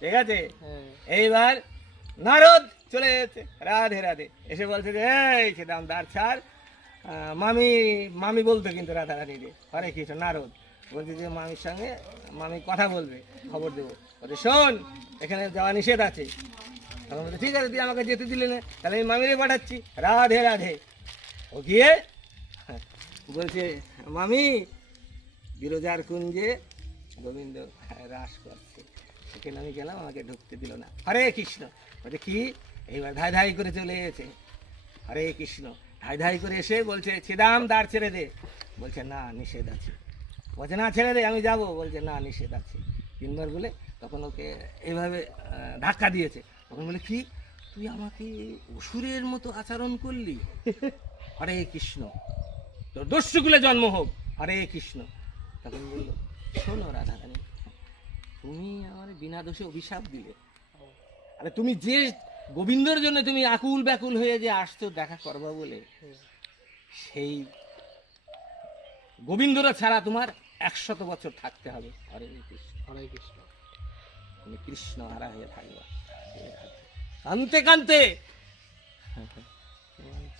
ঠিক আছে। এইবার নারদ চলে যাচ্ছে, রাধে রাধে, এসে বলছে যে এই ছিদাম দ্বার ছাড়। মামি মামি বলতো কিন্তু রাধা রানী রে, হরে কৃষ্ণ। নারদ বলছে যে মামির সঙ্গে মামি কথা বলবে, খবর দেবো। বলছে শোন, এখানে যাওয়া নিষেধ আছে। তখন বলছে ঠিক আছে, তুই আমাকে যেতে দিলে না, তাহলে আমি মামিরে পাঠাচ্ছি। রাধে রাধে। ও গিয়ে বলছে মামি বিরজার কুঞ্জে গোবিন্দ রাস করছে, সেখানে আমি গেলাম, আমাকে ঢুকতে দিল না। হরে কৃষ্ণ। বলছে কি? এইবার ধাই ধাই করে চলে গেছে। হরে কৃষ্ণ। ধাই ধাই করে এসে বলছে ছিদাম দ্বার ছেড়ে দে। বলছে না, নিষেধ আছে। বলছে না ছেড়ে দে, আমি যাব। বলছে না, নিষেধ আছে। তিনবার বলে তখন ওকে এইভাবে ধাক্কা দিয়েছে। তখন বলে কি, তুই আমাকে অসুরের মতো আচরণ করলি? হরে কৃষ্ণ, তোর দস্যুকুলে জন্ম হোক, হরে কৃষ্ণ। তখন বলল শোনো রাধা রানী, তুমি আমার বিনা দোষে অভিশাপ দিলে। আরে তুমি যে গোবিন্দর জন্য তুমি আকুল ব্যাকুল হয়ে যে আসছো দেখা করবা বলে, সেই গোবিন্দরা ছাড়া তোমার 100 বছর থাকতে হবে। হরে কৃষ্ণ, হরে কৃষ্ণ। তুমি কৃষ্ণ হারা হয়ে থাকবা। কানতে কানতে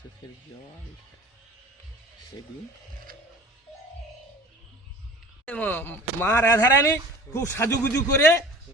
চোখের জল সেদিন মা রাধারানী খুব সাজুগুজু করে